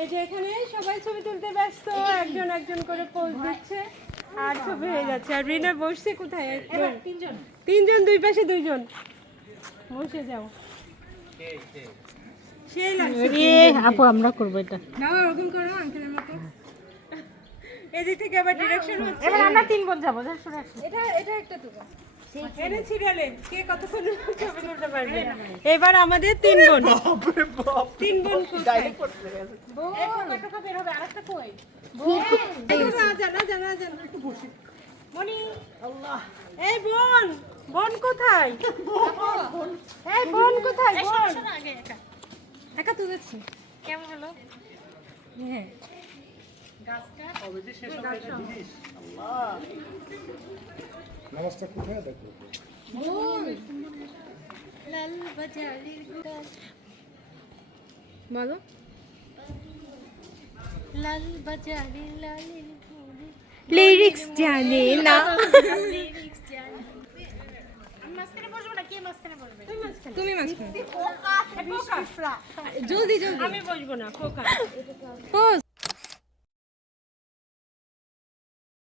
এই যে এখানে সবাই ছবি তুলতে ব্যস্ত একজন একজন করে পোজ দিচ্ছে আর ছবি হয়ে যাচ্ছে। আর রিনা বসছে কোথায়? তিনজন। তিনজন দুই পাশে দুইজন। বসে যাও। সেই লাগছে। আপু আমরা করব এটা। না ওরকম করো আঙ্কেলের মতো। এদিক থেকে আবার ডিরেকশন হচ্ছে। এবার আমরা তিন বোন যাব এটা এটা একটা তো এবার আমাদের তিন বোন। তিন বোন জানা জানা জানা একটু বসে। মনি এই বোন বোন কোথায়? এই বোন কোথায় বোন? একা। তুলেছি। কেমন হলো? হ্যাঁ। নামাজটা কোথায় দেখো বলো। লাল বাজারে লাল লিরিক্স জানি না। মাঝখানে বসবো না কে মাঝখানে। বসবে তুমি জলদি জলদি আমি বসবো না ফোকাস